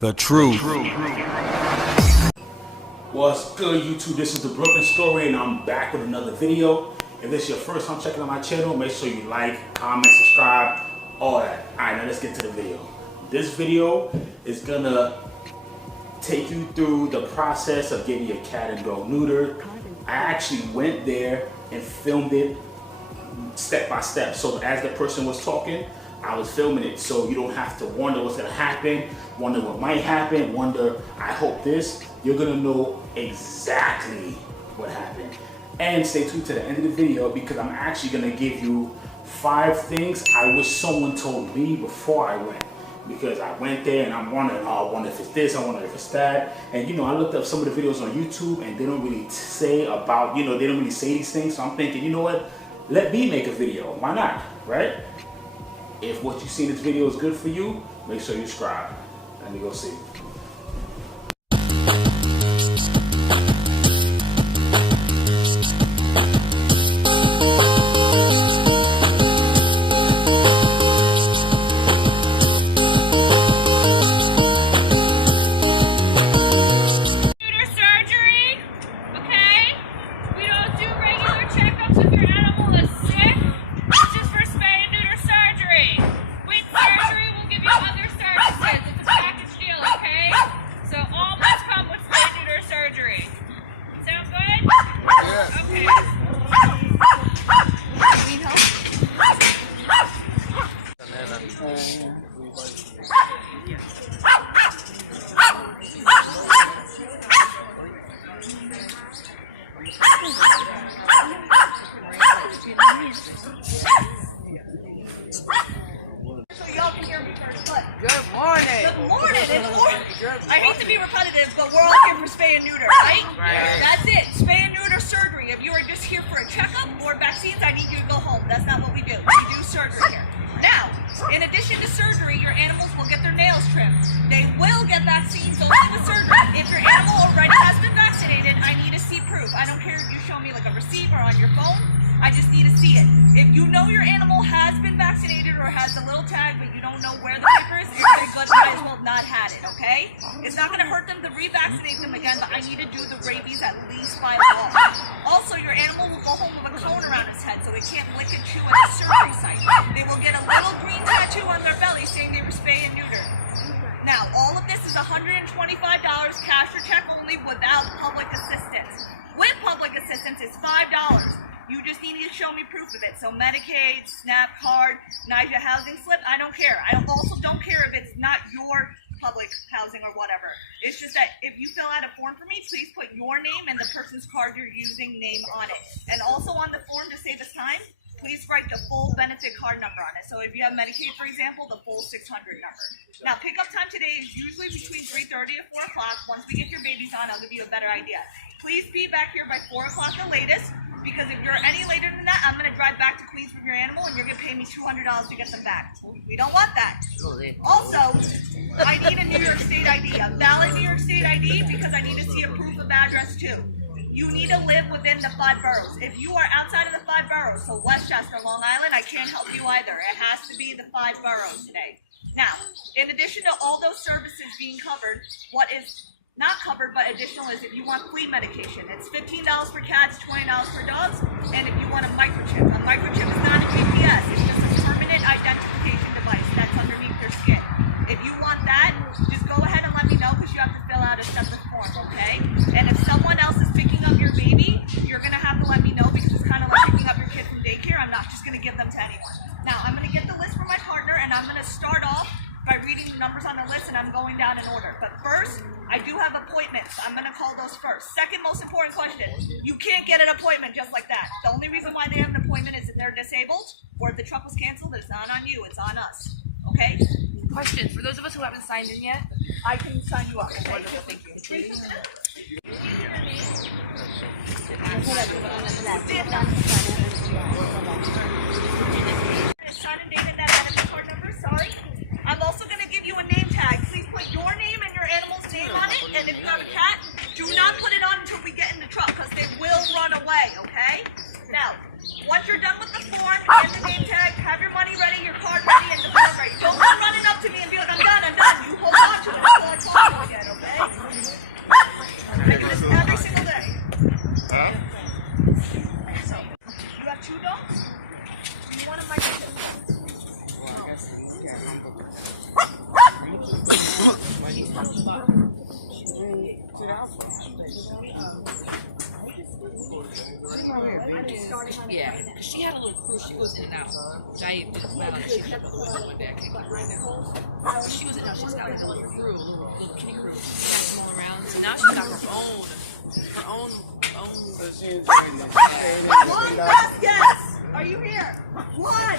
The truth. What's good, YouTube? This is the Brooklyn Story, and I'm back with another video. If this is your first time checking out my channel, make sure you like, comment, subscribe, all that. Alright, now let's get to the video. This video is gonna take you through the process of getting your cat and dog neutered. I actually went there and filmed it step by step. So as the person was talking, I was filming it, so you don't have to wonder what's gonna happen, wonder what might happen, wonder, I hope this. You're gonna know exactly what happened. And stay tuned to the end of the video because I'm actually gonna give you 5 things I wish someone told me before I went. Because I went there and I'm wondering, oh, I wonder if it's this, I wonder if it's that. And you know, I looked up some of the videos on YouTube and they don't really say about, they don't really say these things. So I'm thinking, you know what? Let me make a video. Why not, right? If what you see in this video is good for you, make sure you subscribe. Let me go see. Good morning. Good morning. I hate to be repetitive, but we're all here for spay and neuter, right? Right. That's it. Spay and neuter surgery. If you are just here for a checkup or vaccines, I need you to go home. That's not what we do. We do surgery here. Now, in addition to surgery, your animals will get their nails trimmed. They will get vaccines only with surgery. If your animal already has been vaccinated, I need to see proof. I don't care if you show me like a receipt or on your phone. I just need to see it. If you know your animal has been vaccinated or has a little tag, but you don't know where the paper is, you're good, might as well have not had it, okay? It's not going to hurt them to revaccinate them again, but I need to do the rabies at least by law. Also, your animal will go home with a cone around its head, so it can't lick and chew at the surgery site. They will get a little green tattoo on their belly saying they were spay and neutered. Now, all of this is $125 cash or check only without public assistance. With public assistance, it's $5. You just need to show me proof of it. So Medicaid, SNAP card, NYCE housing slip, I don't care. I also don't care if it's not your public housing or whatever. It's just that if you fill out a form for me, please put your name and the person's card you're using name on it. And also on the form, to save us time, please write the full benefit card number on it. So if you have Medicaid, for example, the full 600 number. Now, pickup time today is usually between 3:30 and 4 o'clock. Once we get your babies on, I'll give you a better idea. Please be back here by 4 o'clock the latest, because if you're any later than that, I'm going to drive back to Queens with your animal, and you're going to pay me $200 to get them back. We don't want that. Also, I need a New York State ID, a valid New York State ID, because I need to see a proof of address too. You need to live within the 5 boroughs. If you are outside of the 5 boroughs, so Westchester, Long Island, I can't help you either. It has to be the 5 boroughs today. Now, in addition to all those services being covered, what is not covered but additional is if you want flea medication. It's $15 for cats, $20 for dogs, and if you want a microchip is not a GPS, it's just a permanent identification device that's underneath your skin. If you want that, just go ahead and let me know, because you have to fill out a separate form, okay? And if someone else is picking up your baby, you're gonna have to let me know, because it's kind of like picking up your kid from daycare. I'm not just gonna give them to anyone. Now, I'm gonna get the list from my partner, and I'm gonna start off by reading the numbers on the list, and I'm going down in order. But first, I do have appointments. I'm gonna call those first. Second most important question, you can't get an appointment just like that. The only reason why they have an appointment is if they're disabled, or if the truck was canceled. It's not on you, it's on us, okay? Question, for those of us who haven't signed in yet, I can sign you up. Okay? wonderful, thank you. Sign and date in that benefit card number, sorry. I'm also going to give you a name tag. Please put your name and your animal's name on it, and if you have a cat, do not put it on until we get in the truck, because they will run away, okay? Now, once you're done with the form and the name tag, have your money ready, your card ready, and the form ready. Don't come running up to me and be like, I'm done, you hold on to it until I call Yeah, she had a little crew. She was in and out. I didn't plan on it. She had one day. I came right now. She was in and out. She's got like a little crew, little kitty crew. She got them all around. So now she's got her own. One basket! Are you here? One!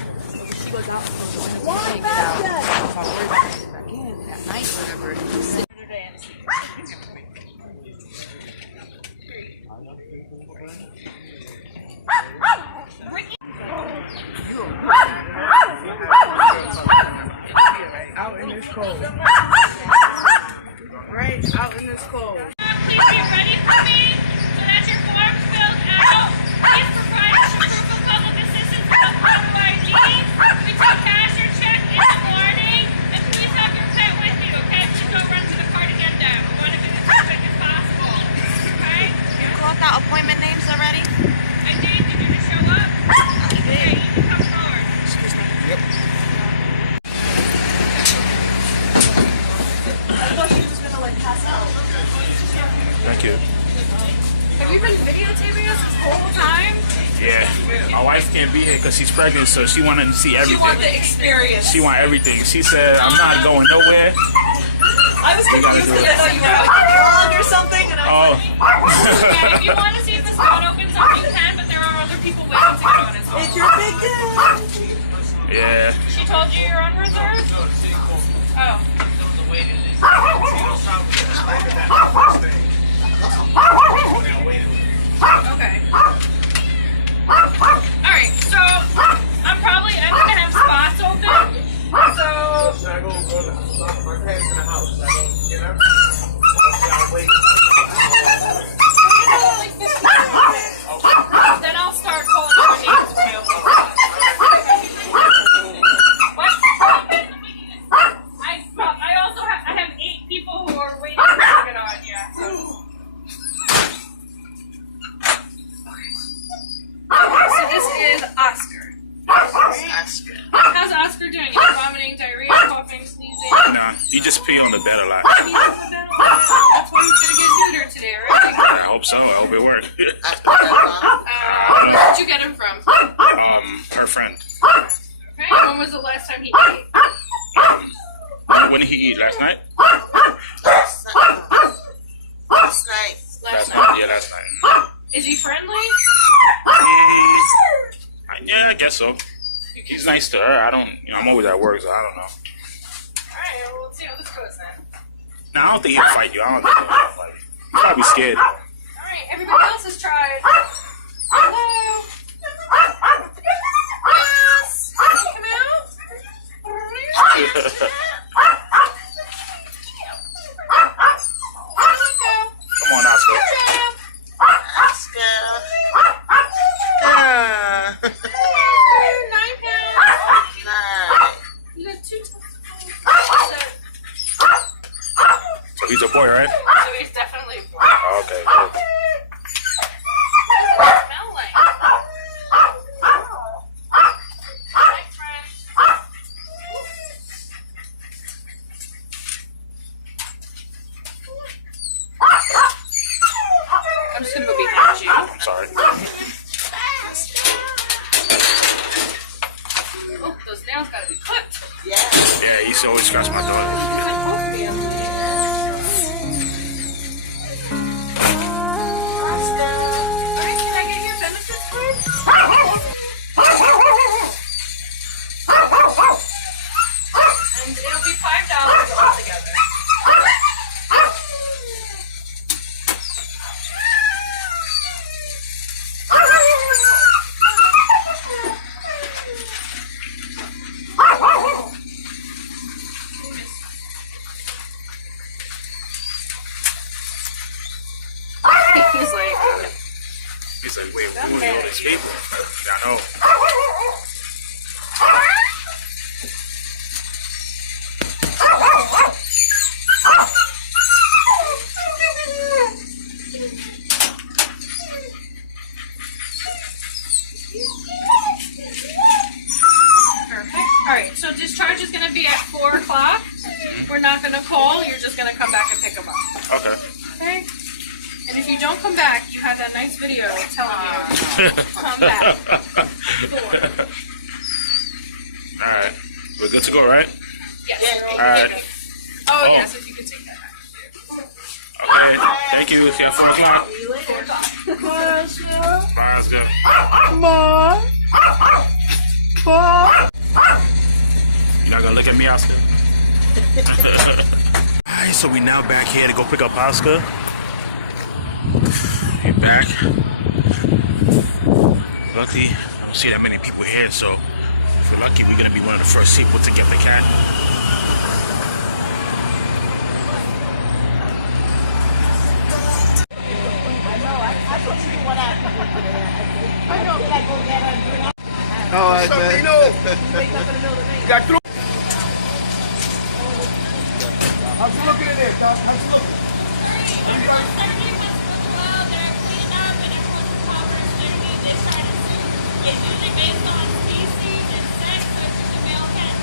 She goes out and One basket! back in at night or whatever. Out in this cold. Right out in this cold. Please be ready for me so that your forms filled out. Please provide us your proof of public assistance with a photo ID. We take cash or check in the morning. And please have your pet with you, okay? Please don't run to the car to get them. We want to get this as quick as possible. Okay? You called out appointment names already? I did. Did you just show up? Okay, you can come forward. Thank you. Have you been videotaping us this whole time? Yeah, my wife can't be here because she's pregnant, so she wanted to see everything. You want the experience. She want everything. She said, I'm not going nowhere. I was confused because I thought you were having a vlog or something, and I was Yeah, if you want to see if the spot opens up, you can, but there are other people waiting to go on as well. it's your big day. Yeah. She told you you're on reserve? Oh. Okay. Alright, so I'm gonna have spots open. So Should I go to my parents in the house? Should I go get her? like 15 minutes. Then I'll start calling your names for you. What? I also have 8 people who are waiting to get on, yeah. So this is Oscar. How's Oscar doing? Is he vomiting, diarrhea, coughing, sneezing? Nah, you just pee on the bed a lot. That's why he's gonna get neutered today, right? I hope so. I hope it works. Where'd you get him from? Her friend. Okay, and when was the last time he ate? When did he eat? Last night? Last night. Yeah, last night. Is he friendly? Yeah, I guess so. He's nice to her. I'm always at work, so I don't know. Alright, well, let's see how this goes then. Nah, I don't think he'll fight you. I don't think he'll fight you. He's probably scared. Alright, everybody else has tried. Hello? Yes! Come out? Come on, Oscar. So he's a boy, right? So he's definitely a boy. Oh, okay, good. What does it smell like? Hi, friend. I'm just gonna go behind you. I'm sorry. Oh, those nails gotta be clipped. Yeah, he used to always scratch my daughter. Alright, can I get your benefits, please? And it'll be $5 altogether. He's like, wait, who are all these people? I know. Perfect. Alright, so discharge is going to be at 4 o'clock. We're not going to call, you're just gonna come back and pick them up. Okay. Okay? And if you don't come back, you had that nice video telling you, come back. Alright. We're good to go, right? Yes. Alright. Oh, yes, if you could take that back. Okay. Thank you. Okay, come on. Bye, that's good. You're not gonna look at me, Oscar? Alright, so we now back here to go pick up Oscar. We're back. Luckily, I don't see that many people here, so if we're lucky, we're gonna be one of the first people to get the cat. All right, man. Got through. How's it looking in there, Doc? How's it looking? It's usually based on species and sex, so it's just a male cat.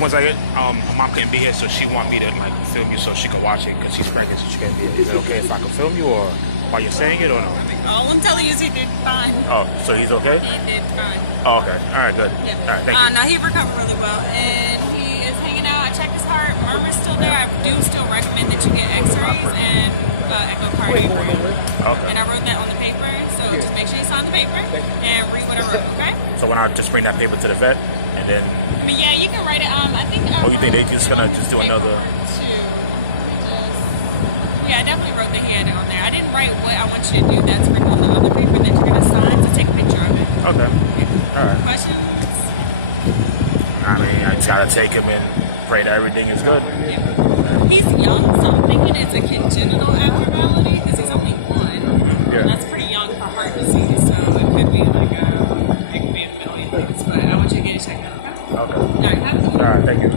One second, my mom couldn't be here, so she wanted me to like film you so she could watch it because she's pregnant, so she can't be here. Is it okay if I can film you, or while you're saying it, or no? All I'm telling you is he did fine. Oh, so he's okay? He did fine. Oh, okay. All right, good. Yeah. All right, thank you. Now he recovered really well, and he is hanging out. I checked his heart. Murmur's still there. I do still recommend that you get X-rays and echocardiogram. Okay. And I wrote that on the paper, so just make sure you sign the paper and read what I wrote. Okay? So when I just bring that paper to the vet, and then, I mean, yeah, you can write it. I think. oh, you think they just gonna just do another? Yeah, I definitely wrote that he had it on there. I didn't write what I want you to do. That's written on the other paper that you're gonna sign. So take a picture of it. Okay. Yeah. All right. Questions? I mean, I just gotta take him and pray that everything is good. Yeah. He's young, so I'm thinking it's a congenital abnormality because he's only 1. Yeah. And that's pretty young for heart disease, so it could be like it could be a million things. But I want you to get it checked out. Okay. Okay. All right. Have a good one. All right. Thank you.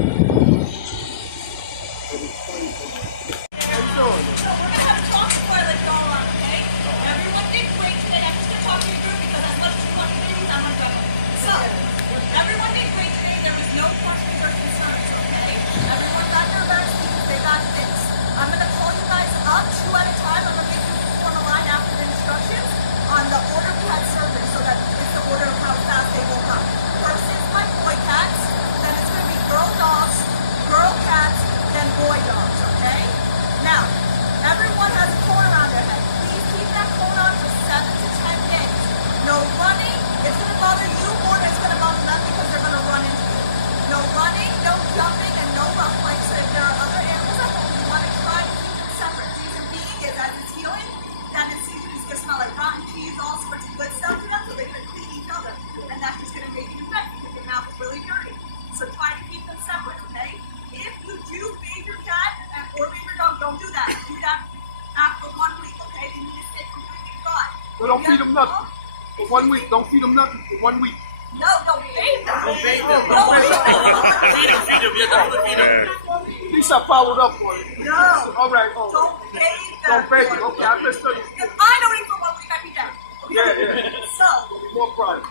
I'm going to call you guys up 2 at a time. I'm going to make you form a line after the instructions on the order we had service, so that it's the order of how fast they will come. First is my boy cats, then it's going to be girl dogs, girl cats, then boy dogs, okay? Now, everyone has a cone around their head. Please keep that cone on for 7 to 10 days. No running. It's going to bother you more than it's going to bother them because they're going to run into you. No running, no jumping, and no rough play. So if there are other animals at home, you want to try to keep them separate. Reason being is as it's healing, that incision is going to smell like rotten cheese, all sorts of good stuff to them, so they're going to clean each other. And that's just going to make you infected because their mouth is really dirty. So try to keep them separate, okay? If you do feed your cat or feed your dog, don't do that. Do that after 1 week, okay? They need to stay completely dry. So don't feed them nothing. For 1 week. Don't feed them nothing for 1 week. No, don't bathe them. Don't bathe them. Don't Don't bathe feed them. them. You have to feed them. At least I followed up for you. No. All right. Oh. Don't bathe them. Don't bathe them. Okay, I just studied. If I don't eat for 1 week, I be down. Yeah. So, More product.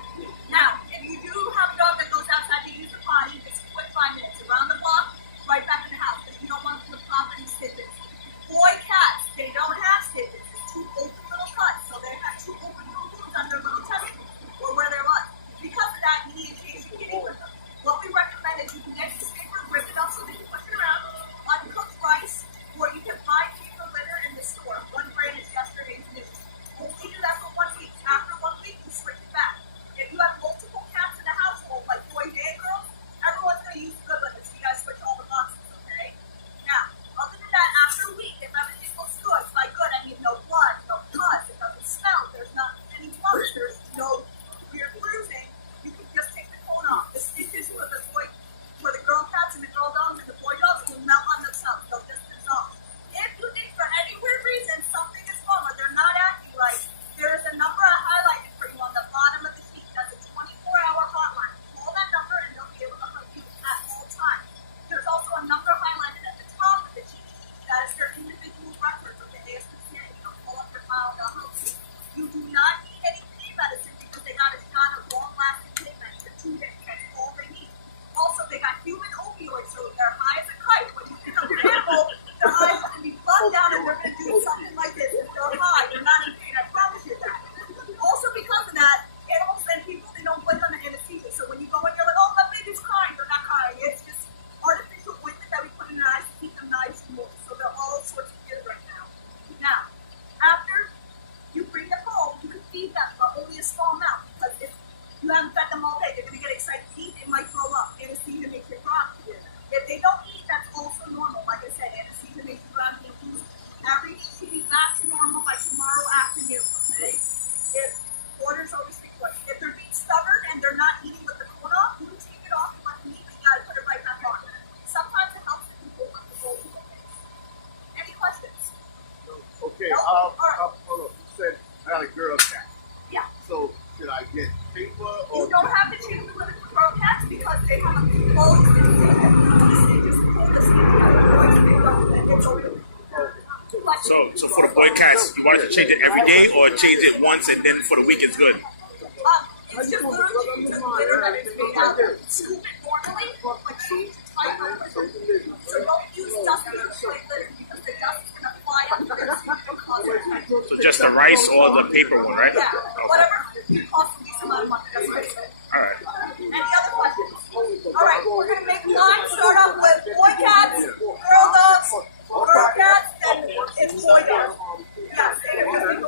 now, if you do have a dog that goes outside to use the potty, it's a quick 5 minutes. Around the block, right back in the house, because you don't want them to pop any stitches. Boy cats, they don't have stitches. It's 2 open little cuts. So they have 2 open little wounds on their little testicles, or where they're on. Because of that, you need to change your kitty with them. What we recommend is you can get paper, rip it up so that you push it around, uncooked rice, or you can buy paper litter in the store. 1 brand is yesterday's news. Only do that for 1 week. After 1 week, you switch it back. If they kind of close the stitches, pull the stitches. So for the boy cats, you wanted to change it every day or change it once and then for the week it's good? It's just literally just glitter that is made out. Scoop it normally, but change the type of glitter. So don't use dusty glitter because the dust is going to fly up there and cause it. So just the rice or the paper one, right? Yeah, Okay. whatever costs the least amount of money. That's what it is. All right. Any other questions? All right, we're going to make lines. Start off with boy cats, girl dogs, girl cats, and boy dogs. Yeah, say it with me.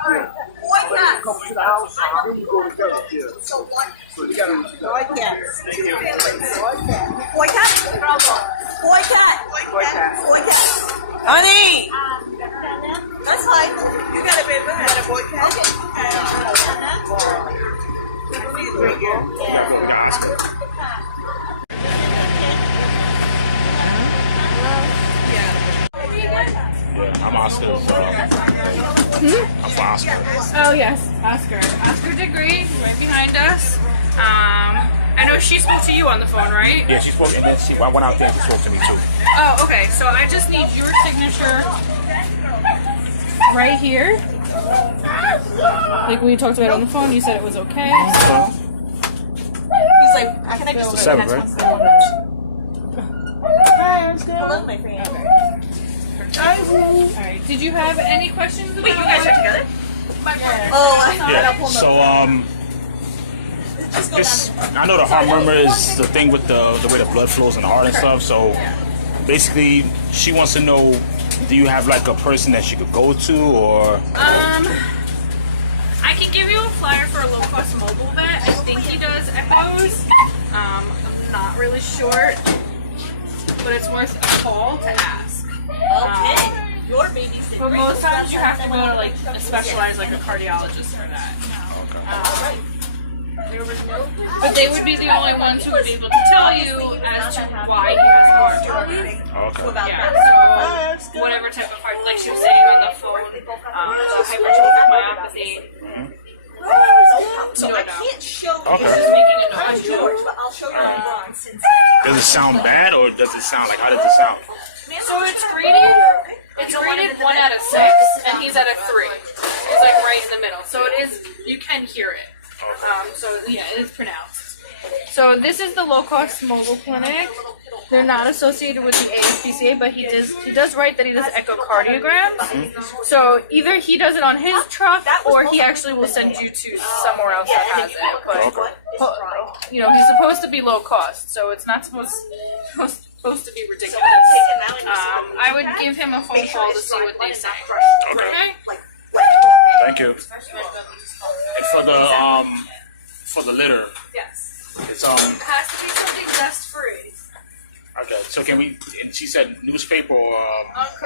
All right, boy cats. Come to the house, then we go together. Yeah. So what? So you gotta. Boy cats. Boy cat? Girl dog. Boy cat. Boy cat. Boy cat. Honey! That's fine. You got a baby. You got a boy cat? Yeah, I'm Oscar. So I'm for Oscar. Oh yes, Oscar. Oscar did great. Right behind us. I know she spoke to you on the phone, right? Yeah, she spoke, and then I went out there and she spoke to me too. Oh, okay. So I just need your signature right here. Like we talked about on the phone, you said it was okay. So. He's like, can I just The 7th, right? Hello, my friend. All right. Did you have any questions about Wait, you guys are together? my partner? Oh, I thought Yeah. So just I know the heart murmur is the thing with the way the blood flows in the heart and stuff. So basically, she wants to know, do you have like a person that she could go to, or? I can give you a flyer for a low-cost mobile vet. I think he does echoes. I'm not really sure, but it's worth a call to ask. Okay. Your baby's But most times you have to go to like a specialized, like a cardiologist for that. But they would be the only ones who would be able to tell you as to why he has heart trouble. Okay. Yeah, so whatever type of heart, like she was saying on the phone, the hypertrophic myopathy. So I can't show you. Okay. Just making a I'm noise. George, but I'll show you later on since. Does it sound bad, or does it sound like, how does it sound? So it's graded 1 out of 6, and he's at a 3. He's like right in the middle. So it is, you can hear it. So yeah, it is pronounced. So this is the low-cost mobile clinic. They're not associated with the ASPCA, but he does write that he does echocardiograms. So either he does it on his truck, or he actually will send you to somewhere else that has it. But you know, he's supposed to be low cost, so it's not supposed to be ridiculous. I would give him a phone call to see what they say. Okay. Thank you. And for the litter, Yes. it's It has to be something dust free. okay. So can we? And she said newspaper or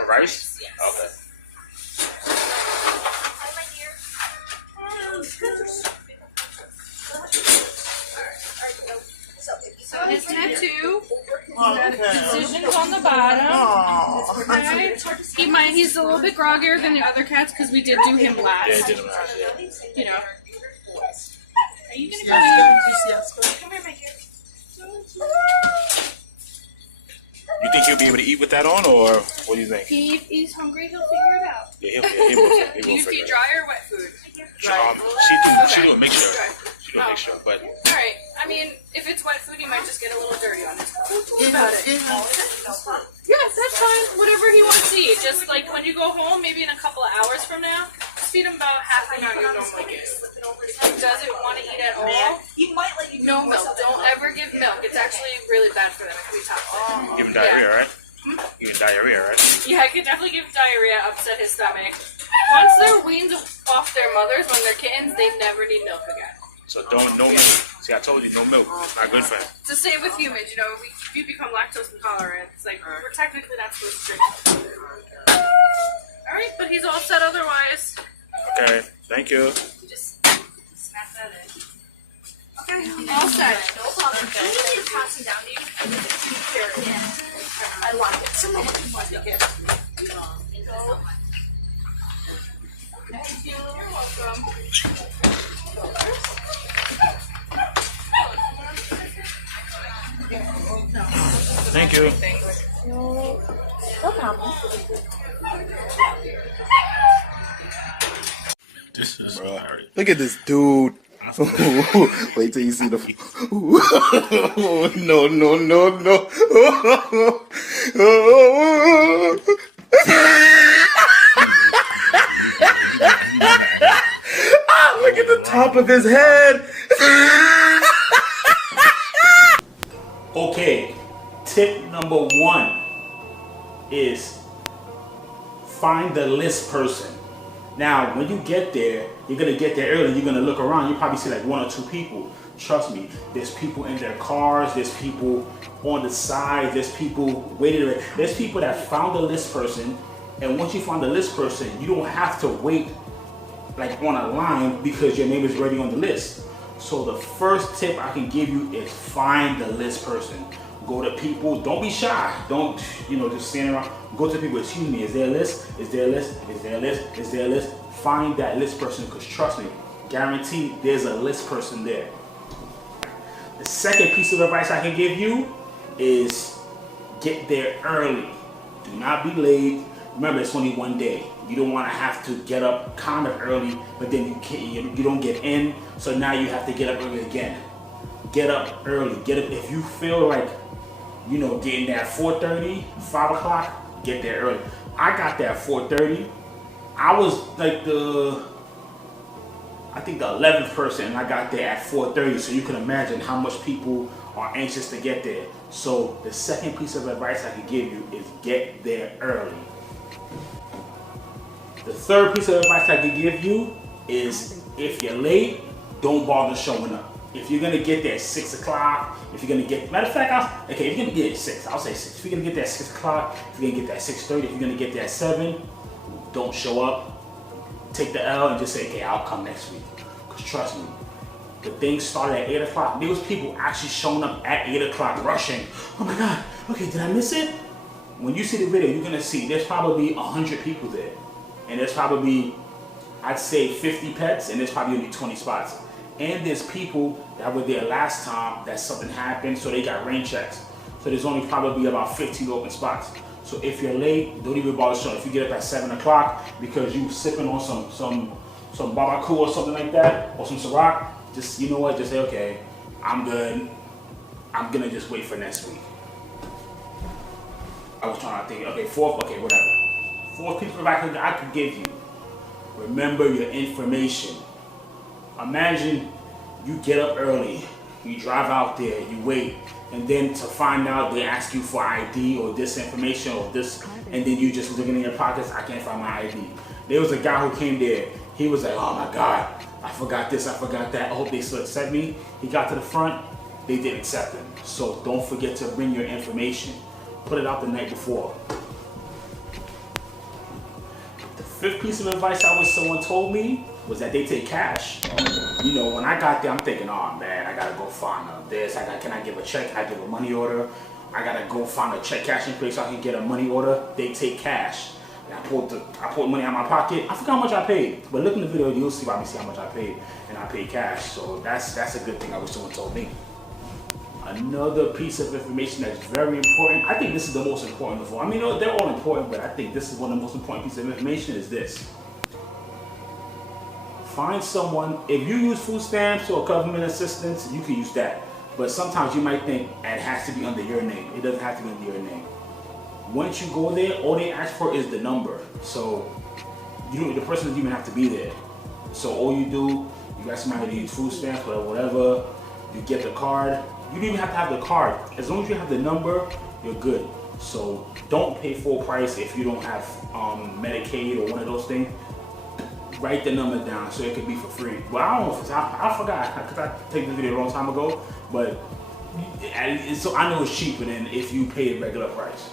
rice. Yes. Okay. So his tattoo, decisions on the bottom. Okay. He's a little bit groggier than the other cats because we did do him last. Yeah, it didn't matter. You know. Are you gonna come here? Come here, my dear. You think he'll be able to eat with that on, or what do you think? If he's hungry, he'll figure it out. Yeah, he will Do you figure feed it dry or wet food? out. She do a mixture. She do a mixture, but Alright, I mean, if it's wet food, he might just get a little dirty on his clothes. What about it? Yes, that's fine. Whatever he wants to eat. Just like when you go home, maybe in a couple of hours from now, just feed him about half the amount you normally give. Doesn't want to eat at all? He might let you No milk. Don't ever give milk. It's actually really bad for them if we toxic. give him diarrhea, right? Give him diarrhea, right? Yeah, I could definitely give diarrhea, upset his stomach. Once they're weaned off their mothers when they're kittens, they never need milk again. So no milk. See, I told you, no milk. Not good for him. It's the same with humans, you know, we become lactose intolerant. It's like, we're technically not supposed to drink. Alright, but he's all set otherwise. Okay, thank you. Just snap that in. Okay, all set. No problem. I need to pass it down to you. I like it. Someone wants to get. Thank you. You're welcome. Thank you. No problem. This is Look at this dude. Wait till you see the. No, no, no, no. Look at the top of his head. Okay, tip number 1 is find the list person. Now, when you get there, you're gonna get there early. You're gonna look around. You probably see like 1 or 2 people. Trust me, there's people in their cars. There's people on the side. There's people waiting. There's people that found the list person, and once you find the list person, you don't have to wait like on a line because your name is already on the list. So the first tip I can give you is find the list person. Go to people. Don't be shy. Don't just stand around. Go to people. Excuse me. Is there a list? Is there a list? Is there a list? Is there a list? Find that list person, because trust me, guaranteed there's a list person there. The second piece of advice I can give you is get there early. Do not be late. Remember, it's only one day. You don't want to have to get up kind of early, but then you don't get in. So now you have to get up early again. Get up early. Get up if you feel like getting there at 4:30, 5 o'clock. Get there early. I got there at 4:30. I was like I think the 11th person, and I got there at 4:30. So you can imagine how much people are anxious to get there. So the second piece of advice I could give you is get there early. The third piece of advice I could give you is if you're late, don't bother showing up. If you're gonna get there at 6 o'clock, if you're gonna get, matter of fact, if you're gonna get at 6, I'll say 6. If you're gonna get there at 6 o'clock, if you're gonna get there at 6:30, if you're gonna get there at 7, don't show up. Take the L and just say, okay, I'll come next week. Because trust me, the thing started at 8 o'clock. There was people actually showing up at 8 o'clock rushing. Oh my God, okay, did I miss it? When you see the video, you're gonna see there's probably 100 people there. And there's probably, I'd say 50 pets, and there's probably only 20 spots. And there's people that were there last time that something happened, so they got rain checks. So there's only probably about 15 open spots. So if you're late, don't even bother showing. If you get up at 7 o'clock because you sipping on some barbecue or something like that, or some Ciroc, just, you know what, just say, okay, I'm good. I'm gonna just wait for next week. I was trying to think, okay, whatever. 4 people I could give you. Remember your information. Imagine you get up early, you drive out there, you wait, and then to find out they ask you for ID or this information or this, and then you just looking in your pockets, I can't find my ID. There was a guy who came there, he was like, oh my God, I forgot this, I forgot that, I hope they still accept me. He got to the front, they didn't accept him. So don't forget to bring your information. Put it out the night before. The 5th piece of advice I wish someone told me was that they take cash. When I got there, I'm thinking, oh man, I gotta go find this. Can I give a check? Can I give a money order? I gotta go find a check cashing place so I can get a money order. They take cash. And I pulled money out of my pocket. I forgot how much I paid. But look in the video, you'll see how much I paid. And I paid cash. So that's a good thing I wish someone told me. Another piece of information that's very important. I think this is the most important of all. I mean, they're all important, but I think this is one of the most important pieces of information is this. Find someone, if you use food stamps or government assistance, you can use that. But sometimes you might think it has to be under your name. It doesn't have to be under your name. Once you go there, all they ask for is the number. So the person doesn't even have to be there. So all you do, you got somebody to use food stamps or whatever, you get the card. You don't even have to have the card. As long as you have the number, you're good. So don't pay full price if you don't have Medicaid or one of those things. Write the number down so it could be for free. Well, I don't know if it's, I forgot because I took the video a long time ago, but so I know it's cheaper than if you pay a regular price.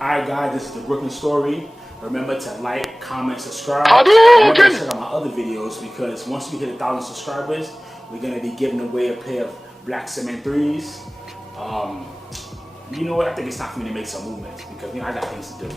Alright guys, this is the Brooklyn story. Remember to like, comment, subscribe. Remember to check out my other videos because once we hit 1,000 subscribers, we're going to be giving away a pair of black cement 3s. You know what? I think it's time for me to make some movements because I got things to do.